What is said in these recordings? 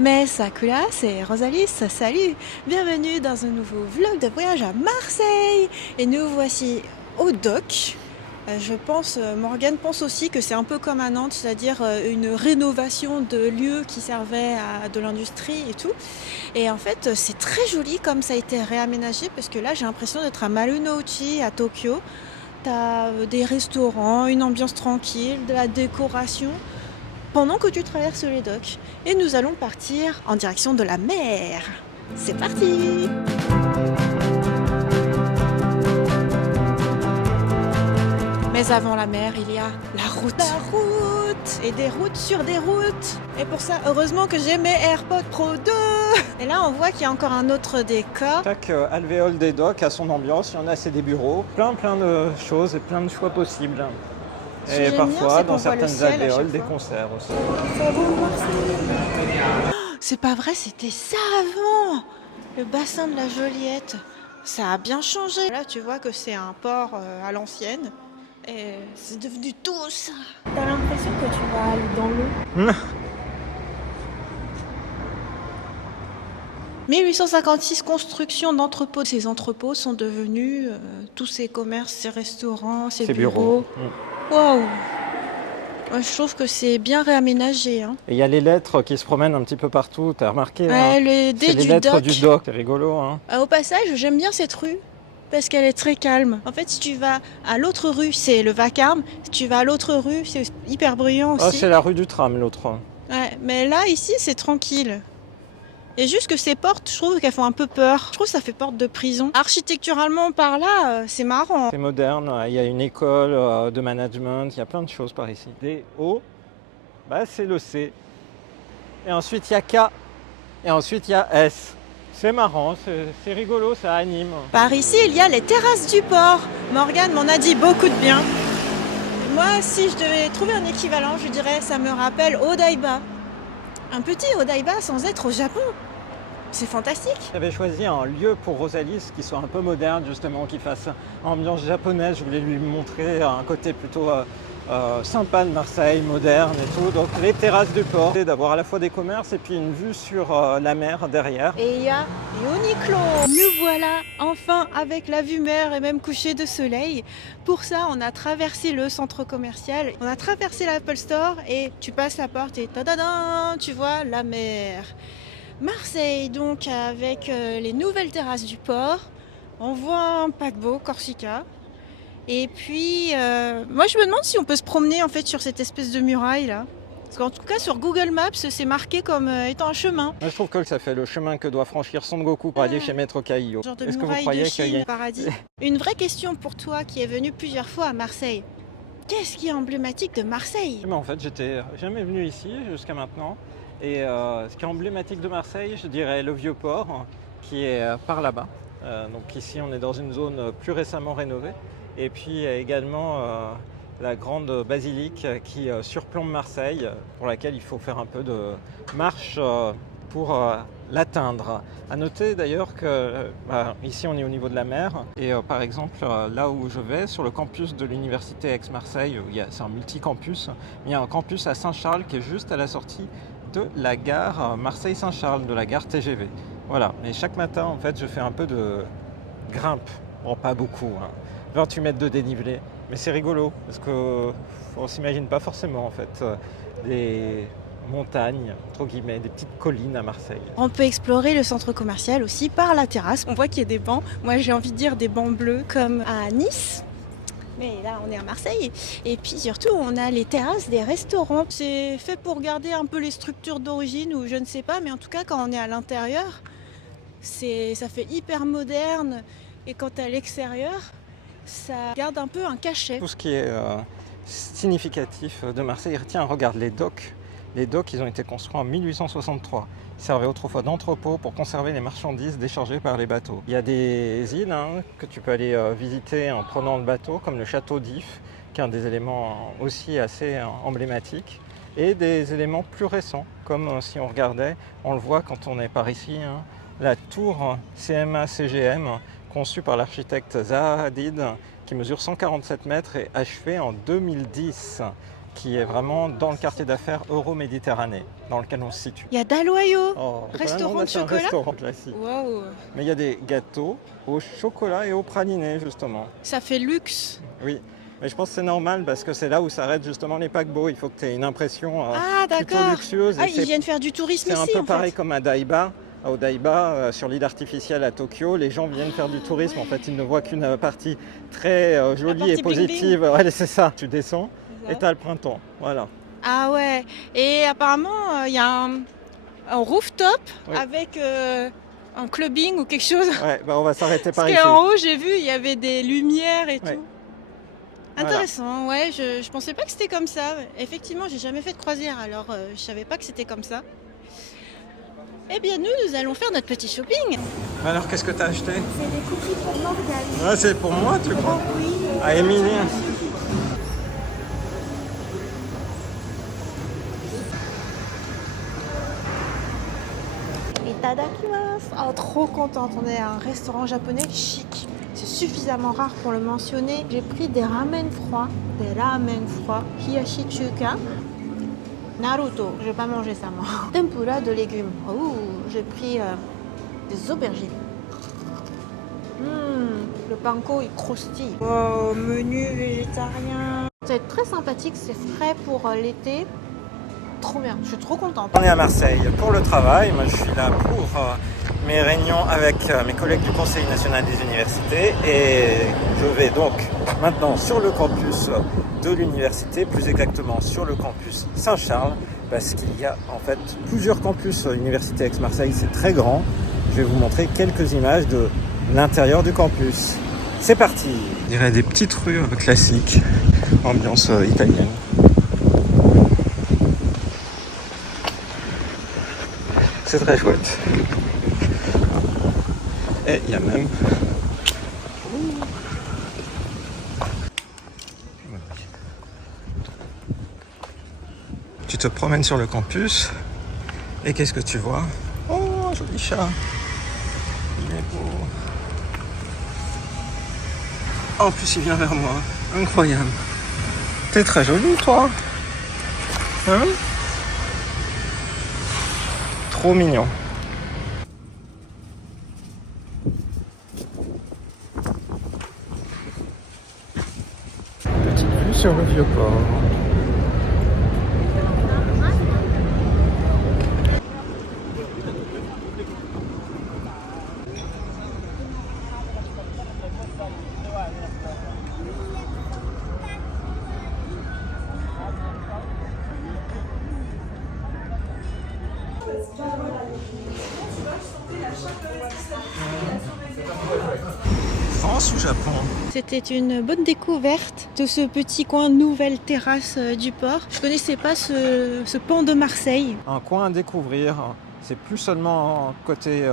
Mais Sakura, c'est Rosalie, salut! Bienvenue dans un nouveau vlog de voyage à Marseille! Et nous voici au dock. Je pense, Morgane pense aussi que c'est un peu comme à Nantes, c'est-à-dire une rénovation de lieux qui servaient à de l'industrie et tout. Et en fait, c'est très joli comme ça a été réaménagé parce que là, j'ai l'impression d'être à Marunouchi, à Tokyo. T'as des restaurants, une ambiance tranquille, de la décoration pendant que tu traverses les docks. Et nous allons partir en direction de la mer. C'est parti! Mais avant la mer, il y a la route. La route! Et des routes sur des routes. Et pour ça, heureusement que j'ai mes AirPods Pro 2. Et là, on voit qu'il y a encore un autre décor. Chaque alvéole des docks a son ambiance. Il y en a, c'est des bureaux. Plein de choses et plein de choix possibles. Et parfois, dans certaines alvéoles, des concerts aussi. C'est pas vrai, c'était ça avant! Le bassin de la Joliette. Ça a bien changé. Là, tu vois que c'est un port à l'ancienne. Et c'est devenu tout ça. T'as l'impression que tu vas aller dans l'eau. 1856 construction d'entrepôts. Ces entrepôts sont devenus tous ces commerces, ces restaurants, ces bureaux. Waouh! Ouais, je trouve que c'est bien réaménagé. Hein. Et il y a les lettres qui se promènent un petit peu partout, t'as remarqué? Ouais, hein, les dés c'est les du lettres dock. du dock, c'est rigolo. Hein. Au passage, j'aime bien cette rue parce qu'elle est très calme. En fait, si tu vas à l'autre rue, c'est le vacarme. Si tu vas à l'autre rue, c'est hyper bruyant aussi. Ah, c'est la rue du tram, l'autre. Ouais, mais là, ici, c'est tranquille. Et juste que ces portes, je trouve qu'elles font un peu peur. Je trouve que ça fait porte de prison. Architecturalement, par là, c'est marrant. C'est moderne, il y a une école de management, il y a plein de choses par ici. Des O, bah, c'est le C. Et ensuite, il y a K. Et ensuite, il y a S. C'est marrant, c'est rigolo, ça anime. Par ici, il y a les terrasses du port. Morgane m'en a dit beaucoup de bien. Moi, si je devais trouver un équivalent, je dirais ça me rappelle Odaiba. Un petit Odaiba sans être au Japon. C'est fantastique. J'avais choisi un lieu pour Rosalie qui soit un peu moderne, justement, qui fasse ambiance japonaise. Je voulais lui montrer un côté plutôt sympa de Marseille, moderne et tout. Donc les terrasses du port, d'avoir à la fois des commerces et puis une vue sur la mer derrière. Et il y a Uniqlo. Nous voilà enfin avec la vue mer et même coucher de soleil. Pour ça, on a traversé le centre commercial, on a traversé l'Apple Store et tu passes la porte et tadadam, tu vois la mer. Marseille, donc, avec les nouvelles terrasses du port. On voit un paquebot, Corsica. Et puis, moi, je me demande si on peut se promener en fait sur cette espèce de muraille là. Parce qu'en tout cas, sur Google Maps, c'est marqué comme étant un chemin. Moi, je trouve que ça fait le chemin que doit franchir Son Goku pour aller chez Maître Kaio. Genre de Est-ce que vous muraille croyez de qu'il y a Chine, paradis. Une vraie question pour toi qui est venu plusieurs fois à Marseille. Qu'est-ce qui est emblématique de Marseille? Mais en fait, j'étais jamais venu ici jusqu'à maintenant. Et ce qui est emblématique de Marseille, je dirais le vieux port qui est par là-bas. Donc ici, on est dans une zone plus récemment rénovée. Et puis également la grande basilique qui surplombe Marseille, pour laquelle il faut faire un peu de marche pour l'atteindre. À noter d'ailleurs que ici on est au niveau de la mer et par exemple là où je vais, sur le campus de l'université Aix-Marseille, c'est un multicampus, il y a un campus à Saint-Charles qui est juste à la sortie de la gare Marseille-Saint-Charles, de la gare TGV. Voilà, et chaque matin en fait je fais un peu de grimpe, bon pas beaucoup, 28 mètres de dénivelé, mais c'est rigolo parce qu'on ne s'imagine pas forcément en fait des montagnes, entre guillemets, des petites collines à Marseille. On peut explorer le centre commercial aussi par la terrasse. On voit qu'il y a des bancs. Moi, j'ai envie de dire des bancs bleus comme à Nice. Mais là, on est à Marseille. Et puis surtout, on a les terrasses des restaurants. C'est fait pour garder un peu les structures d'origine ou je ne sais pas. Mais en tout cas, quand on est à l'intérieur, ça fait hyper moderne. Et quand tu es à l'extérieur, ça garde un peu un cachet. Tout ce qui est significatif de Marseille, tiens, regarde les docks. Les docks, ils ont été construits en 1863. Ils servaient autrefois d'entrepôt pour conserver les marchandises déchargées par les bateaux. Il y a des îles que tu peux aller visiter en prenant le bateau, comme le château d'If, qui est un des éléments aussi assez emblématiques, et des éléments plus récents, comme si on regardait, on le voit quand on est par ici, la tour CMA-CGM, conçue par l'architecte Zaha Hadid, qui mesure 147 mètres et achevée en 2010. qui est vraiment dans le quartier d'affaires Euro-Méditerranée, dans lequel on se situe. Il y a Daloyo, Oh, restaurant de c'est un chocolat. restaurant classique. Waouh, Mais il y a des gâteaux au chocolat et au praliné, justement. ça fait luxe. Oui, mais je pense que c'est normal parce que c'est là où s'arrêtent justement les paquebots. Il faut que tu aies une impression Ah plutôt d'accord. luxueuse. Ah, Et ils viennent faire du tourisme c'est ici un peu en pareil fait. comme à Daiba. Au Daiba, sur l'île artificielle à Tokyo, les gens viennent faire du tourisme. ouais. En fait, ils ne voient qu'une partie très jolie partie et positive. Ouais, c'est ça. Tu descends et tu as le printemps. Voilà. Ah ouais, et apparemment il y a un rooftop Oui. avec un clubbing ou quelque chose. Ouais, bah on va s'arrêter par Parce ici. qu'en haut j'ai vu il y avait des lumières et Ouais. tout. Voilà. Intéressant, ouais, je pensais pas que c'était comme ça. Effectivement, j'ai jamais fait de croisière, alors je savais pas que c'était comme ça. Eh bien nous allons faire notre petit shopping. Alors, qu'est-ce que tu as acheté? C'est des cookies pour Morgane. Ouais, c'est pour moi, tu crois? Oui. À Émilie. Itadakimasu. Oh, trop contente, on est à un restaurant japonais chic. C'est suffisamment rare pour le mentionner. J'ai pris des ramen froids, Hiyashi Chuka. Naruto, je vais pas manger ça moi. Tempura de légumes. Oh, j'ai pris des aubergines. Le panko il croustille. Oh, menu végétarien. Ça va être très sympathique, c'est frais pour l'été. Trop bien, je suis trop contente. On est à Marseille pour le travail. Moi, je suis là pour mes réunions avec mes collègues du Conseil national des universités. Et je vais donc maintenant sur le campus de l'université, plus exactement sur le campus Saint-Charles, parce qu'il y a en fait plusieurs campus Université Aix-Marseille. C'est très grand. Je vais vous montrer quelques images de l'intérieur du campus. C'est parti. On dirait des petites rues classiques, ambiance italienne. C'est très chouette. Et il y a même... Tu te promènes sur le campus et qu'est-ce que tu vois? Oh, joli chat. Il est beau. En plus, il vient vers moi. Incroyable. T'es très joli, toi. Hein? Trop mignon. Petite vue sur le vieux port. France ou Japon? C'était une bonne découverte de ce petit coin nouvelle terrasse du port. Je connaissais pas ce pont de Marseille. Un coin à découvrir. C'est plus seulement côté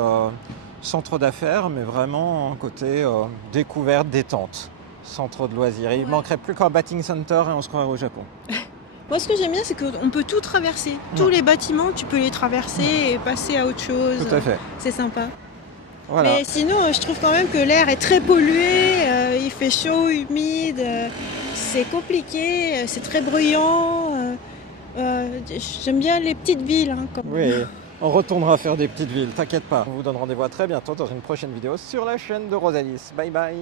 centre d'affaires, mais vraiment côté découverte, détente. Centre de loisirs. Il manquerait plus qu'un batting center et on se croirait au Japon. Moi, ce que j'aime bien, c'est qu'on peut tout traverser. Tous les bâtiments, tu peux les traverser et passer à autre chose. Tout à fait. C'est sympa. Voilà. Mais sinon, je trouve quand même que l'air est très pollué. Il fait chaud, humide. C'est compliqué. C'est très bruyant. J'aime bien les petites villes. Oui, on retournera faire des petites villes, t'inquiète pas. On vous donne rendez-vous à très bientôt dans une prochaine vidéo sur la chaîne de Rosalis. Bye bye.